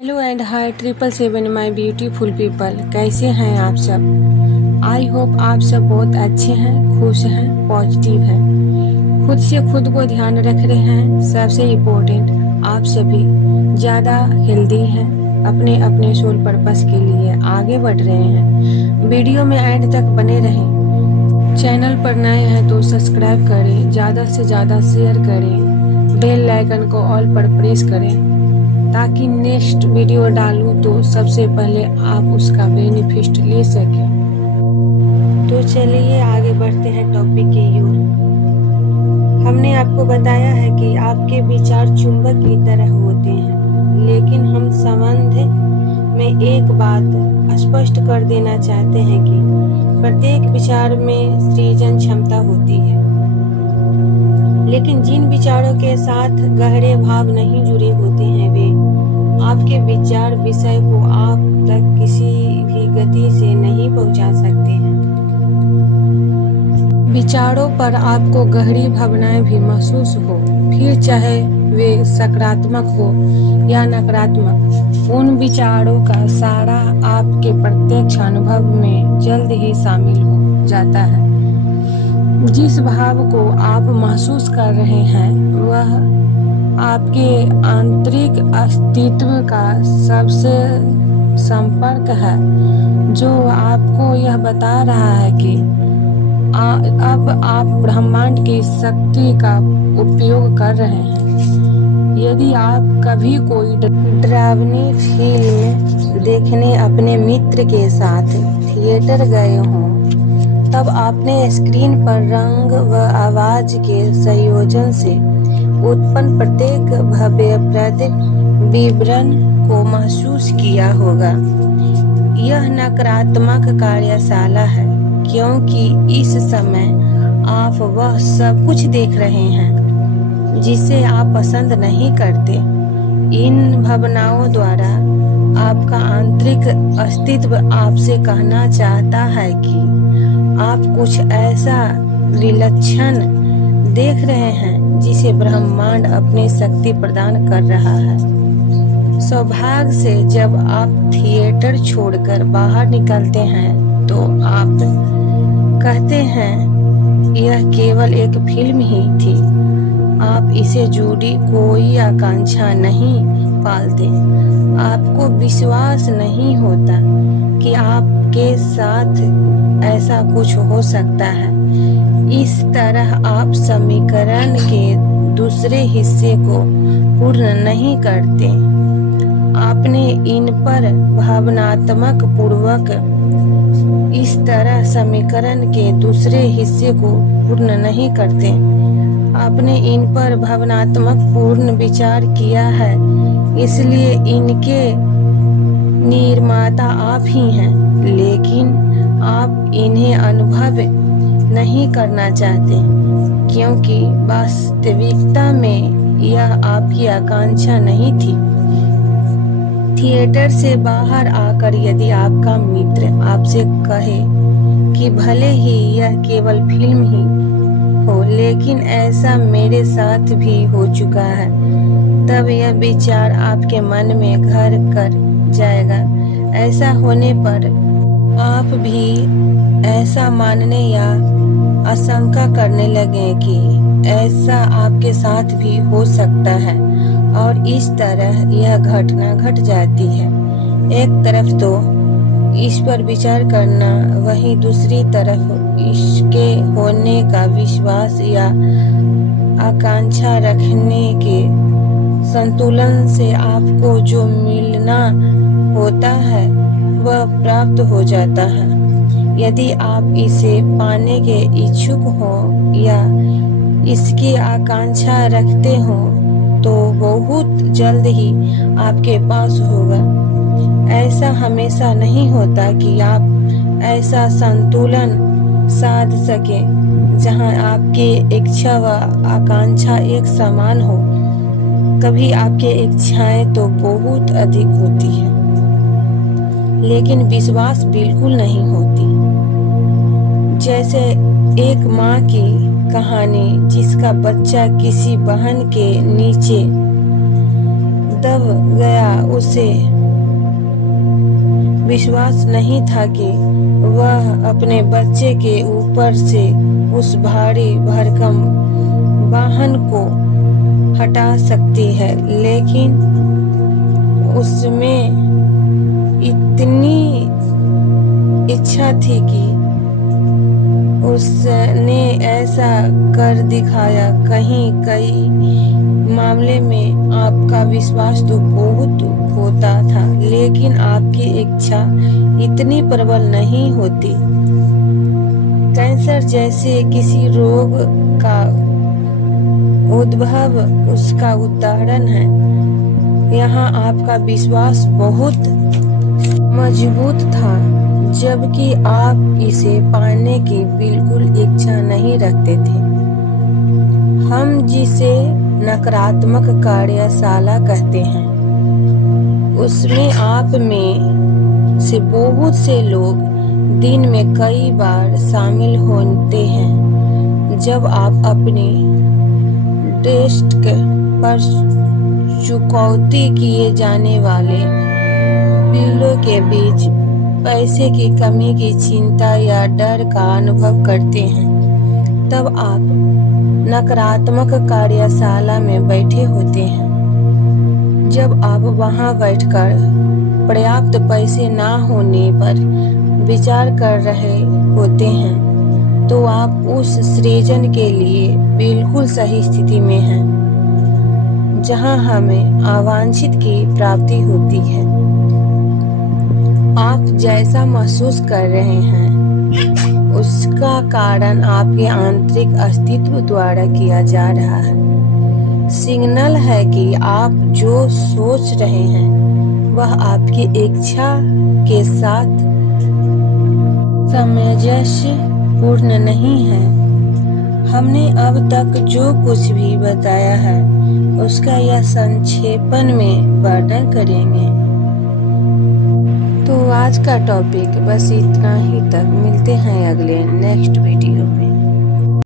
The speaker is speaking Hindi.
Hello and hi 777 my beautiful people, कैसे हैं आप सब। आई होप आप सब बहुत अच्छे हैं, खुश हैं, पॉजिटिव हैं, खुद से खुद को ध्यान रख रहे हैं। सबसे इम्पोर्टेंट आप सभी ज़्यादा हेल्दी हैं, अपने अपने सोल पर्पस के लिए आगे बढ़ रहे हैं। वीडियो में एंड तक बने रहें। चैनल पर नए हैं तो सब्सक्राइब करें, ज़्यादा से ज़्यादा शेयर करें, बेल आइकन को ऑल पर प्रेस करें ताकि नेक्स्ट वीडियो डालूं तो सबसे पहले आप उसका बेनिफिट ले सकें। तो चलिए आगे बढ़ते हैं टॉपिक की ओर। हमने आपको बताया है कि आपके विचार चुंबक की तरह होते हैं, लेकिन हम संबंध में एक बात स्पष्ट कर देना चाहते हैं कि प्रत्येक विचार में सृजन क्षमता होती है, लेकिन जिन विचारों के साथ गहरे भाव नहीं जुड़े होते हैं वे आपके विचार विषय को आप तक किसी भी गति से नहीं पहुंचा सकते हैं। विचारों पर आपको गहरी भावनाएं भी महसूस हो, फिर चाहे वे सकारात्मक हो या नकारात्मक, उन विचारों का सारा आपके प्रत्यक्ष अनुभव में जल्द ही शामिल हो जाता है। जिस भाव को आप महसूस कर रहे हैं वह आपके आंतरिक अस्तित्व का सबसे संपर्क है, जो आपको यह बता रहा है कि अब आप ब्रह्मांड की शक्ति का उपयोग कर रहे हैं। यदि आप कभी कोई डरावनी फिल्म देखने अपने मित्र के साथ थिएटर गए हों, तब आपने स्क्रीन पर रंग व आवाज के संयोजन से उत्पन्न प्रत्येक भव्यप्रद विवरण को महसूस किया होगा। यह नकारात्मक कार्यशाला है, क्योंकि इस समय आप वह सब कुछ देख रहे हैं जिसे आप पसंद नहीं करते। इन भावनाओं द्वारा आपका आंतरिक अस्तित्व आपसे कहना चाहता है कि आप कुछ ऐसा विलक्षण देख रहे हैं जिसे ब्रह्मांड अपनी शक्ति प्रदान कर रहा है। सौभाग्य से जब आप थिएटर छोड़कर बाहर निकलते हैं तो आप कहते हैं यह केवल एक फिल्म ही थी। आप इसे जुड़ी कोई आकांक्षा नहीं पालते। आपको विश्वास नहीं होता कि आपके साथ ऐसा कुछ हो सकता है। इस तरह आप समीकरण के दूसरे हिस्से को पूर्ण नहीं करते। आपने इन पर भावनात्मक पूर्वक इस तरह समीकरण के दूसरे हिस्से को पूर्ण नहीं करते। आपने इन पर भावनात्मक पूर्ण विचार किया है, इसलिए इनके निर्माता आप ही हैं, लेकिन आप इन्हें अनुभव नहीं करना चाहते, क्योंकि वास्तविकता में यह आपकी आकांक्षा नहीं थी। थिएटर से बाहर आकर यदि आपका मित्र आपसे कहे कि भले ही यह केवल फिल्म ही हो, लेकिन ऐसा मेरे साथ भी हो चुका है, तब यह विचार आपके मन में घर कर जाएगा। ऐसा होने पर आप भी ऐसा मानने या आशंका करने लगे कि ऐसा आपके साथ भी हो सकता है, और इस तरह यह घटना घट जाती है। एक तरफ तो इस पर विचार करना, वहीं दूसरी तरफ इसके होने का विश्वास या आकांक्षा रखने के संतुलन से आपको जो मिलना होता है वह प्राप्त हो जाता है। यदि आप इसे पाने के इच्छुक हो या इसकी आकांक्षा रखते हो तो बहुत जल्द ही आपके पास होगा। ऐसा हमेशा नहीं होता कि आप ऐसा संतुलन साध सके जहां आपकी इच्छा व आकांक्षा एक समान हो। कभी आपकी इच्छाएं तो बहुत अधिक होती है, लेकिन विश्वास बिल्कुल नहीं होती। जैसे एक माँ की कहानी जिसका बच्चा किसी वाहन के नीचे दब गया। उसे विश्वास नहीं था कि वह अपने बच्चे के ऊपर से उस भारी भरकम वाहन को हटा सकती है, लेकिन उसमें इतनी इच्छा थी कि उसने ऐसा कर दिखाया। कई मामले में आपका विश्वास तो बहुत होता था, लेकिन आपकी इच्छा इतनी प्रबल नहीं होती। कैंसर जैसे किसी रोग का उद्भव उसका उदाहरण है। यहाँ आपका विश्वास बहुत मजबूत था, जबकि आप इसे पाने की बिल्कुल इच्छा नहीं रखते थे। हम जिसे नकारात्मक कार्यशाला कहते हैं, उसमें आप में से बहुत से लोग दिन में कई बार शामिल होते हैं। जब आप अपनी डेस्क पर चुकौती किए जाने वाले बिलों के बीच पैसे की कमी की चिंता या डर का अनुभव करते हैं, तब आप नकारात्मक कार्यशाला में बैठे होते हैं। जब आप वहां बैठकर पर्याप्त पैसे ना होने पर विचार कर रहे होते हैं, तो आप उस सृजन के लिए बिल्कुल सही स्थिति में हैं, जहां हमें अवांछित की प्राप्ति होती है। आप जैसा महसूस कर रहे हैं, उसका कारण आपके आंतरिक अस्तित्व द्वारा किया जा रहा है। सिग्नल है कि आप जो सोच रहे हैं वह आपकी इच्छा के साथ सामंजस्य पूर्ण नहीं है। हमने अब तक जो कुछ भी बताया है उसका यह संक्षेपण में वर्णन करेंगे। तो आज का टॉपिक बस इतना ही तक। मिलते हैं अगले नेक्स्ट वीडियो में।